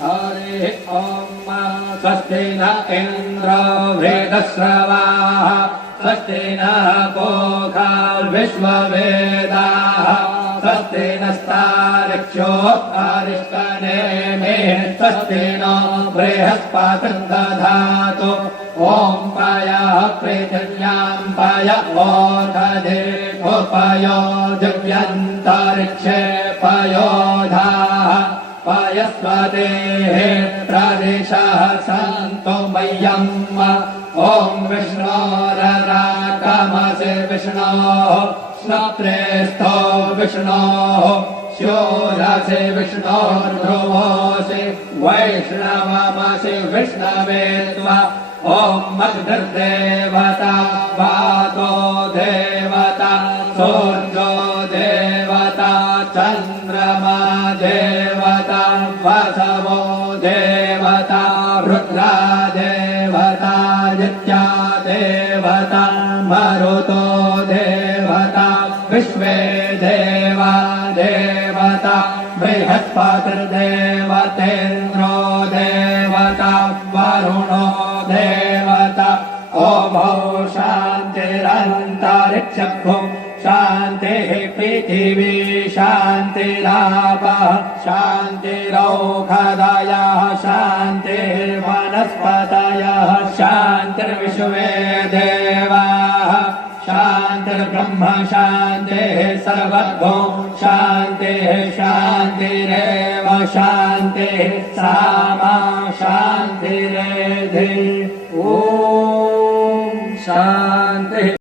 हरिः ॐ स्वस्ति न इन्द्रो वेदश्रवाः स्वस्ति नः पूषा विश्ववेदाः स्वस्ति नस्तार्क्ष्यो अरिष्टनेमिः स्वस्ति नो बृहस्पतिर्दधातु ॐ पयः पृथिव्यां पय ओषधीषुपयो दिव्यन्तरिक्षे पयोधाः पयस्पतेः प्रदिशः सन्तु मह्यम् ॐ विष्णोरराकमसि विष्णोः श्रोत्रेस्थो विष्णोः शूरसि विष्णोर्ध्रुवोऽसि वैष्णवमसि विष्णवे त्वा ॐ मग्धर्देवता वातो देवता सूर्यो देवता चन्द्रमा देवता वसवो देवता रुद्रा देवता नित्या देवता मरुतो देवता विश्वे देवा देवता बृहस्पतिर्देवतेन्द्रो देवता वरुणो देवता ओभौ शान्तिरन्तरिक्षभुं शान्तिः पृथिवी शान्तिरापः शान्तिरौषधयः शान्तिर्वनस्पतयः शान्तिर्विश्वे देवाः शान्तिर्ब्रह्म शान्तिः सर्वभो शान्तिः शान्तिरेव शान्तिः सामा शान्तिरेधि ॐ शान्ति।